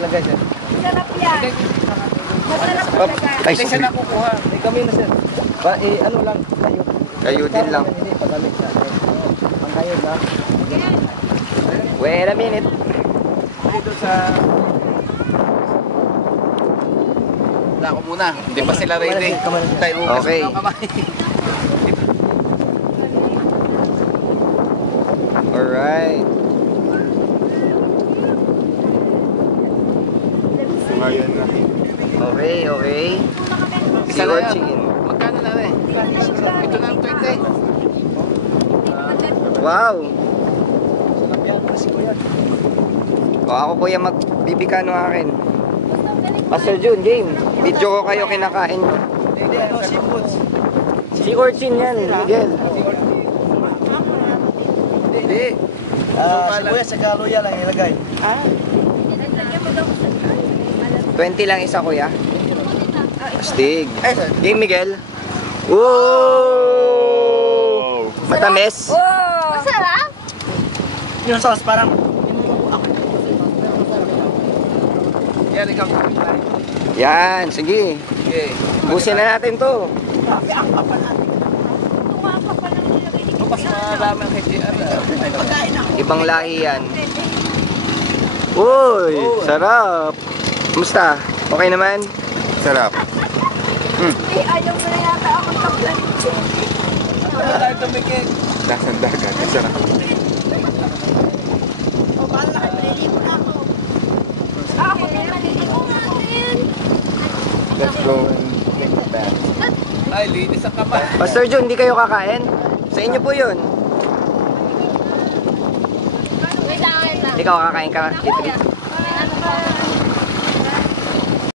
lagay, sir. Sarap yan. Masarap talaga. Ay, Hindi siya nakukuha. Kami na, sir. Ano lang, kayo. Kayo din lang. Hindi, pagalit na. Ang kayo lang. Wait a minute. Dito sa... Wala ko muna. Hindi pa sila ready. Tayo Okay. Alright. Okay, okay. Isa na yan. Chicken. Magkano na rin? Ito na ang 20. Wow. Sarap yan. Kasi kuya. O ako kuya magbibigano akin. Pastor Jun, game. Video ko kayo kinakain. Hindi, seafoods. Si Orchin yan, Miguel. Hindi. Si kuya sa kaluya lang ilagay. 20 lang isa kuya. Astig. Ay, sir. Game Miguel. Woo! Matamis. Wow! Masarap? Yung sauce parang... Yan, ikaw. Yan, sige. Okay. Busin na natin to. Tuwa pa palang nilagay ni Bukas malaman kay JR. Ibang lahi yan. Uy, sarap. Kumusta? Okay naman? Sarap. Ay, ayaw mo na yata akong taklan. Wala tayo tumikit. Lasang dagat. Sarap. O, paano na kayo? Maliligo na ako. Ako din, maliligo na ako. Let's go and make it back. Ay, linis ang kamay. Pastor Jun, hindi kayo kakain? Sa inyo po yun. May sa akin na. Ikaw kakain ka, Kitri. Ano ba?